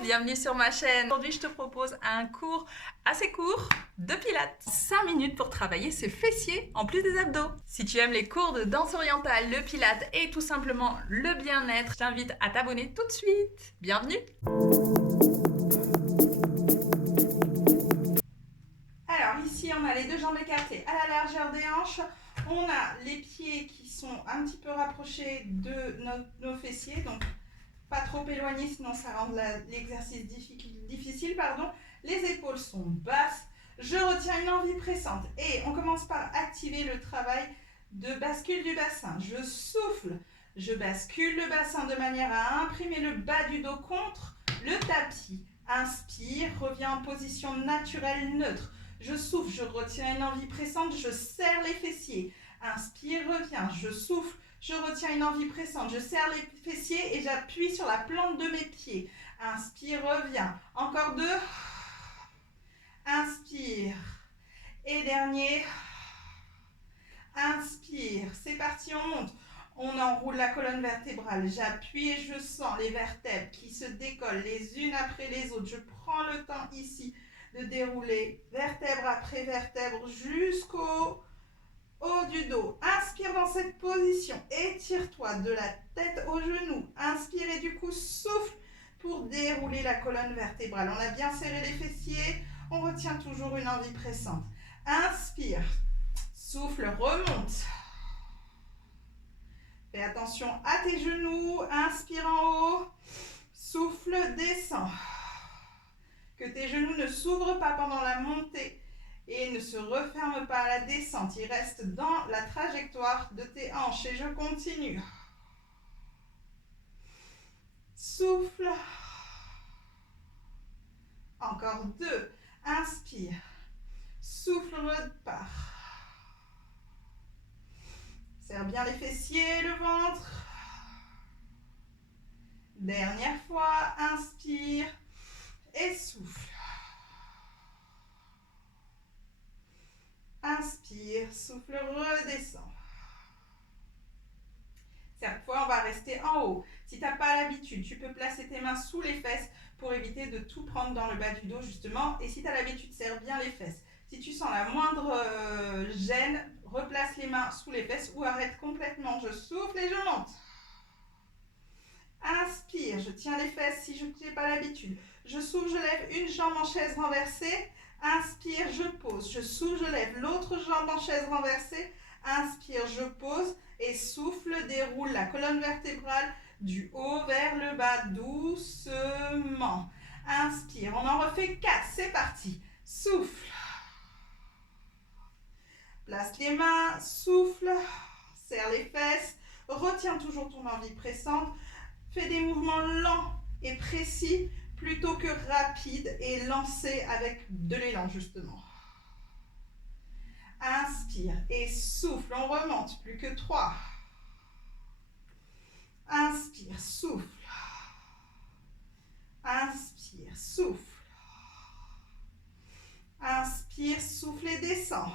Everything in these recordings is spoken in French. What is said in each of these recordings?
bienvenue sur ma chaîne. Aujourd'hui, je te propose un cours assez court de pilates. 5 minutes pour travailler ses fessiers en plus des abdos. Si tu aimes les cours de danse orientale, le pilates et tout simplement le bien-être, je t'invite à t'abonner tout de suite. Bienvenue! Alors ici, on a les deux jambes écartées à la largeur des hanches. On a les pieds qui sont un petit peu rapprochés de nos fessiers, donc pas trop éloignés, sinon ça rend l'exercice difficile. Les épaules sont basses. Je retiens une envie pressante et on commence par activer le travail de bascule du bassin. Je souffle, je bascule le bassin de manière à imprimer le bas du dos contre le tapis. Inspire, reviens en position naturelle neutre. Je souffle, je retiens une envie pressante, je serre les fessiers. Inspire, reviens, je souffle, je retiens une envie pressante, je serre les fessiers et j'appuie sur la plante de mes pieds. Inspire, reviens. Encore deux. Inspire. Et dernier. Inspire. C'est parti, on monte. On enroule la colonne vertébrale. J'appuie et je sens les vertèbres qui se décollent les unes après les autres. Je prends le temps ici de dérouler vertèbre après vertèbre jusqu'au haut du dos. Inspire dans cette position. Étire-toi de la tête aux genoux. Inspire et du coup souffle pour dérouler la colonne vertébrale. On a bien serré les fessiers. On retient toujours une envie pressante. Inspire. Souffle, remonte. Fais attention à tes genoux. Inspire en haut. Souffle, descend. Que tes genoux ne s'ouvrent pas pendant la montée et ne se referment pas à la descente. Ils restent dans la trajectoire de tes hanches. Et je continue. Souffle. Encore deux. Inspire. Souffle, repart. Serre bien les fessiers, le ventre. Dernière fois. Inspire et souffle. Inspire, souffle, redescend. Cette fois, on va rester en haut. Si tu n'as pas l'habitude, tu peux placer tes mains sous les fesses pour éviter de tout prendre dans le bas du dos, justement. Et si tu as l'habitude, serre bien les fesses. Si tu sens la moindre gêne, replace les mains sous les fesses ou arrête complètement. Je souffle et je monte. Inspire, je tiens les fesses si je n'ai pas l'habitude. Je souffle, je lève une jambe en chaise renversée. Inspire, je pose. Je souffle, je lève l'autre jambe en chaise renversée. Inspire, je pose et souffle, déroule la colonne vertébrale du haut vers le bas doucement. Inspire, on en refait 4, c'est parti. Souffle. Place les mains, souffle, serre les fesses, retiens toujours ton envie pressante. Fais des mouvements lents et précis plutôt que rapides et lancés avec de l'élan justement. Inspire et souffle, on remonte, plus que 3. Inspire, souffle. Inspire, souffle. Inspire, souffle et descend.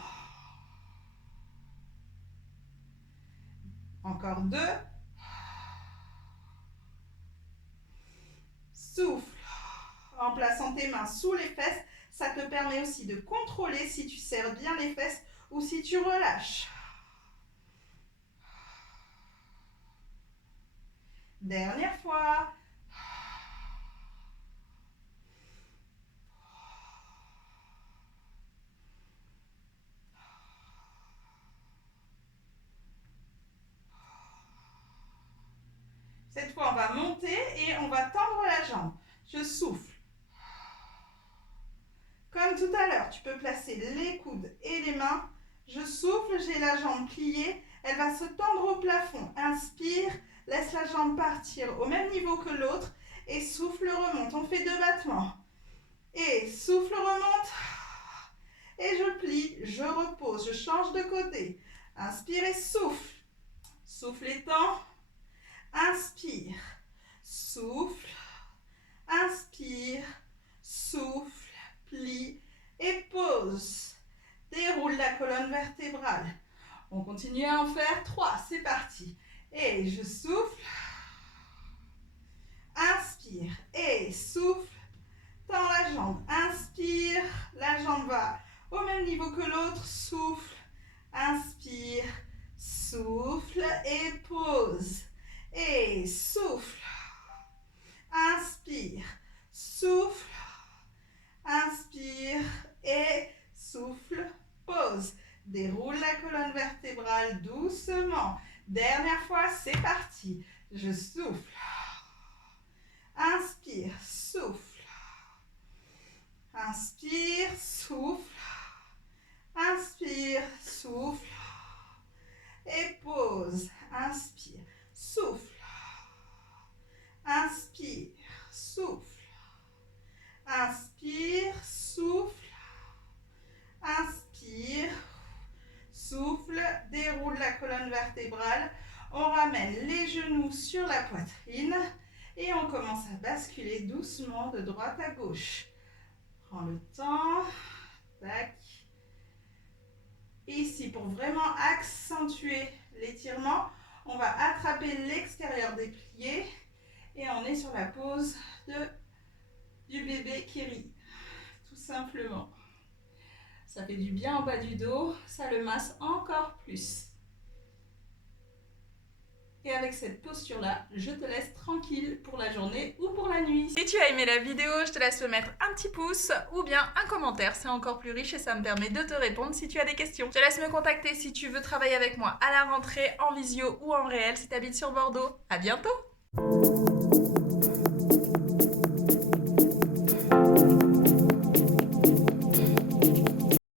Encore 2. Souffle. En plaçant tes mains sous les fesses, ça te permet aussi de contrôler si tu serres bien les fesses ou si tu relâches. Dernière fois. Cette fois, on va monter et on va tendre la jambe. Je souffle. Comme tout à l'heure, tu peux placer les coudes et les mains. Je souffle, j'ai la jambe pliée. Elle va se tendre au plafond. Inspire, laisse la jambe partir au même niveau que l'autre. Et souffle, remonte. On fait 2 battements. Et souffle, remonte. Et je plie, je repose, je change de côté. Inspire et souffle. Souffle et tend. Inspire, souffle, inspire, souffle, plie et pose. Déroule la colonne vertébrale. On continue à en faire 3, c'est parti. Et je souffle, inspire et souffle, souffle, inspire et souffle, pause. Déroule la colonne vertébrale doucement. Dernière fois, c'est parti. Je souffle. Inspire, souffle. Inspire, souffle. Inspire, souffle. Et pause. Inspire, souffle. Inspire, souffle. Inspire, souffle. Inspire, souffle. Déroule la colonne vertébrale. On ramène les genoux sur la poitrine et on commence à basculer doucement de droite à gauche. Prends le temps. Tac. Ici, pour vraiment accentuer l'étirement, on va attraper l'extérieur des pliés et on est sur la pose du bébé qui rit, tout simplement. Ça fait du bien en bas du dos, ça le masse encore plus. Et avec cette posture-là, je te laisse tranquille pour la journée ou pour la nuit. Si tu as aimé la vidéo, je te laisse me mettre un petit pouce ou bien un commentaire. C'est encore plus riche et ça me permet de te répondre si tu as des questions. Je te laisse me contacter si tu veux travailler avec moi à la rentrée, en visio ou en réel si tu habites sur Bordeaux. À bientôt!